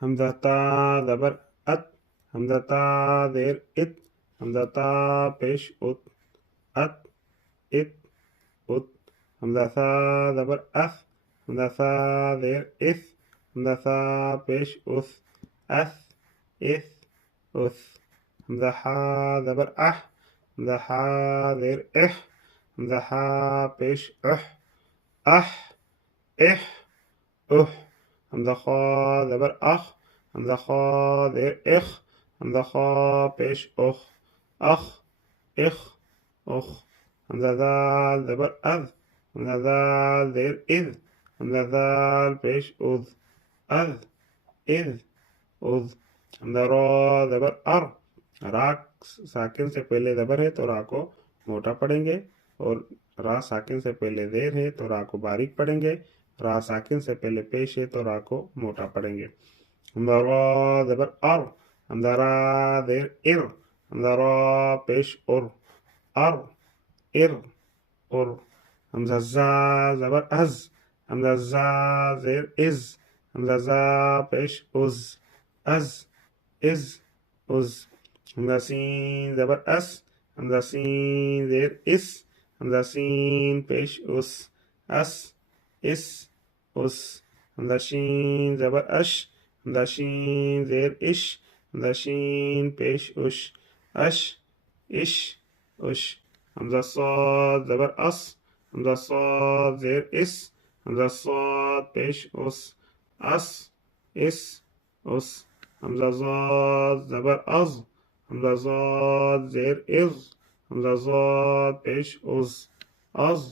हमजा ता ज़बर अत, हमजा ता ज़ेर इत, हमजा ता पेश उत, अत इत उत, हमजा सा ज़बर अस, हमजा सा ज़ेर इस, हमजा सा पेश उस, अस इस उस, हमजा हा ज़बर अह, हमजा हा ज़ेर इह, हमजा हा पेश उह, अह इह उह, हमजा खा ज़बर अख, हमजा खा ज़ेर इख, हमजा खा पेश उख, अख इख उख, हमजा ज़ाल ज़बर अज़, हमजा ज़ाल ज़ेर इज़, हमजा ज़ाल पेश उज़, अज़ इज़ उज़, हमजा रा ज़बर अर, रा साकिन से पहले ज़बर है तो रा को मोटा पढ़ेंगे, और रा साकिन से पहले ज़ेर है तो रा को बारीक पढ़ेंगे, रा साकिन से पहले पेश है तो रा को मोटा पढ़ेंगे। हमजा रा ज़बर अर, हमजा रा ज़ेर इर, हमजा रा पेश उर, अर इर उर, हमजा जा ज़बर अज़, हमजा जा ज़ेर इज़, हमजा जा पेश उज़, अज़ इज़ उज़, हमजा सीन ज़बर अस, हमजा सीन ज़ेर इस, हमजा सीन पेश उस, अस इस उस, हमजा शीन ज़बर अश, हमजा शीन ज़ेर इश, हमजा शीन पेश उश, अश इश उश, हमजा साद ज़बर अस, हमजा साद ज़ेर इस, हमजा साद पेश उस, अस इस उस, हमजा ज़ाद ज़बर अज़, हमजा ज़ाद ज़ेर इज़, हमजा ज़ाद पेश उज़, अज़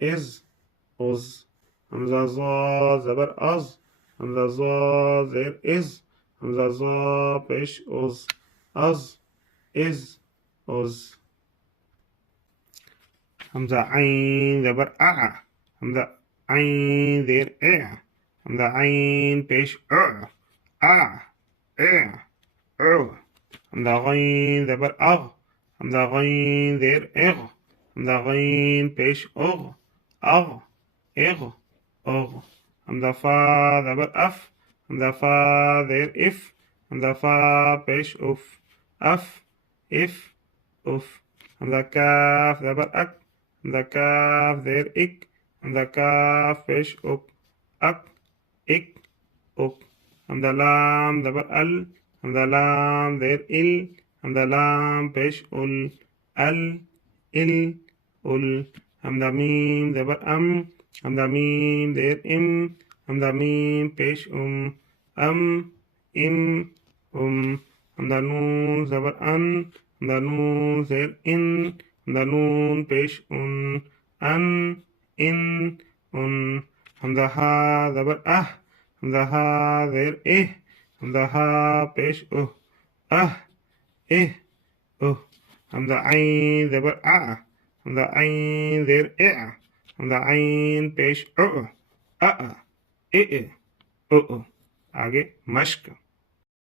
इज़ उज़, हमजा ज़ाद ज़बर अज़, हमजा ज़ाद ज़ेर इज़, हमजा ज़ा पेश उज़, अज़ इज़ उज़, हमजा आइन ज़बर आ, हमजा आइन ज़ेर ए, हमजा आइन पेश अ, ए ओ, हमजा गईन ज़बर अग, हमजा गईन ज़ेर इग, हमजा गईन पेश उग, अग इग उग, हमजा फा ज़बर अफ, हमजा फा ज़ेर इफ, हमजा फा पेश उफ, अफ इफ उफ, हमजा काफ ज़बर अक, हमजा काफ ज़ेर इक, हमजा काफ पेश उक, अक इक उक, हमजा लाम ज़बर अल, हमजा लाम ज़ेर इल, हमजा लाम पेश उल, अल इल उल, हमजा मीम ज़बर अम, हमजा मीम ज़ेर इम, हमजा मीम पेश अम इम हमजा नून ज़बर अन, हमजा नून ज़ेर इन, हमजा नून पेश अन इन उन, हमजा हा ज़बर अह, हमजा हा ज़ेर इह, हमजा हा पेश उह, अह इह उह, हमजा आइन ज़बर आ, हमजा आइन ज़ेर ए, हमजा आइन पेश उ, इ उ, आगे मश्क।